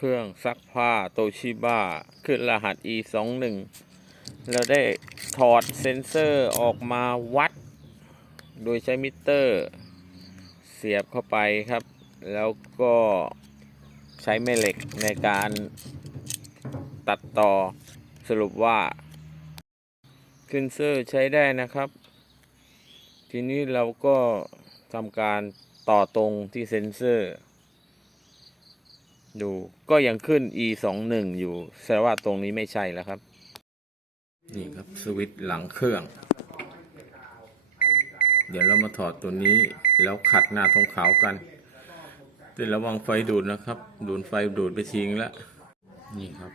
เครื่องซักผ้าโตชิบ้าขึ้นรหัส e 2 1เราได้ถอดเซ็นเซอร์ออกมาวัด โดยใช้มิเตอร์ เสียบเข้าไปครับ แล้วก็ใช้แม่เหล็กในการตัดต่อสรุปว่าเซ็นเซอร์ใช้ได้นะครับ ทีนี้เราก็ทำการต่อตรงที่เซ็นเซอร์ ดูก็ยังขึ้น e 2 1อยู่แสดงว่าตรงนี้ไม่ใช่แล้วครับ นี่ครับสวิตช์หลังเครื่อง เดี๋ยวเรามาถอดตัวนี้ แล้วขัดหน้าทองขาวกันแต่ระวังไฟดูดนะครับ ดูดไฟดูดไปทิ้งแล้ว นี่ครับ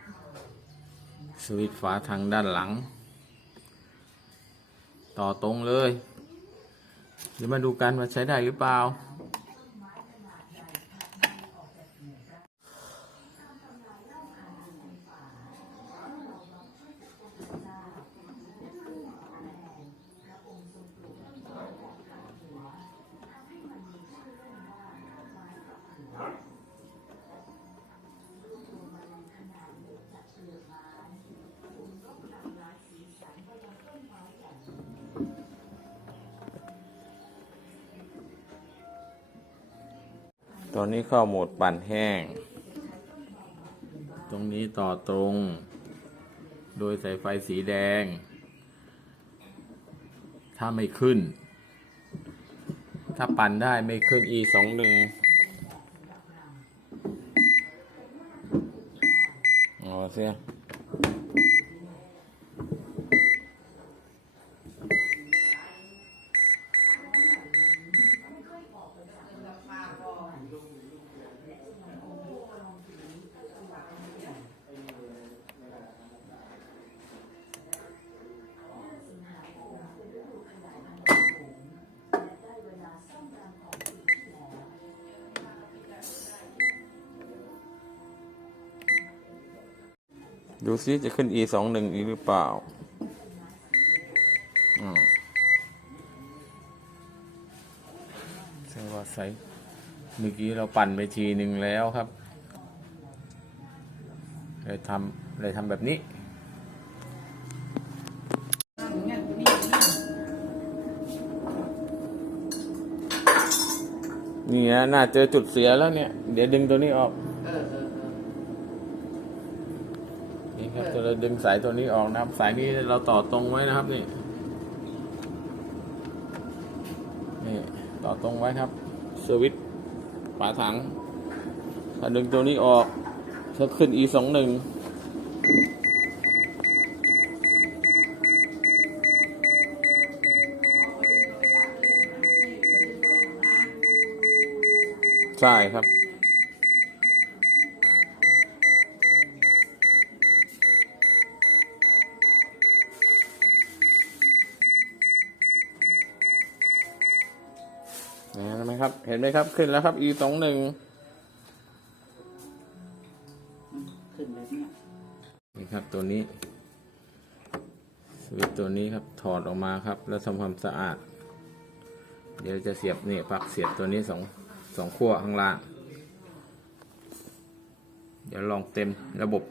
สวิตช์ฝาทางด้านหลัง ต่อตรงเลย เดี๋ยวมาดูกันว่าใช้ได้หรือเปล่า นนี้เข้าโหมดปั่นแห้ง ตรงนี้ต่อตรง โดยสายไฟสีแดง ถ้าไม่ขึ้น ถ้าปั่นได้ไม่ขึ้น e สองหนึ่งอ๋อเสีย ดูซิจะขึ้น e สองหนึ่งอีกหรือเปล่าอืมใช่ว่าไซส์เมื่อกี้เราปั่นไปทีหนึ่งแล้วครับ เลยทำเลยทำแบบนี้ นี่นะน่าเจอจุดเสียแล้วเนี่ย เดี๋ยวดึงตัวนี้ออก นี่ครับเราดึงสายตัวนี้ออกนะครับ สายนี้เราต่อตรงไว้นะครับนี่นี่ต่อตรงไว้ครับสวิตช์ฝาถังถ้าดึงตัวนี้ออกจะขึ้น e สองหนึ่งใช่ครับ เห็นไหมครับ เห็นไหมครับ ขึ้นแล้วครับ e สองหนึ่งขึ้นแบบเนี้ยนี่ครับตัวนี้สวิตช์ตัวนี้ครับ ถอดออกมาครับ แล้วทำความสะอาด เดี๋ยวจะเสียบเนี่ยปลักเสียบตัวนี้สองสองขั้วข้างล่าง เดี๋ยวลองเต็มระบบ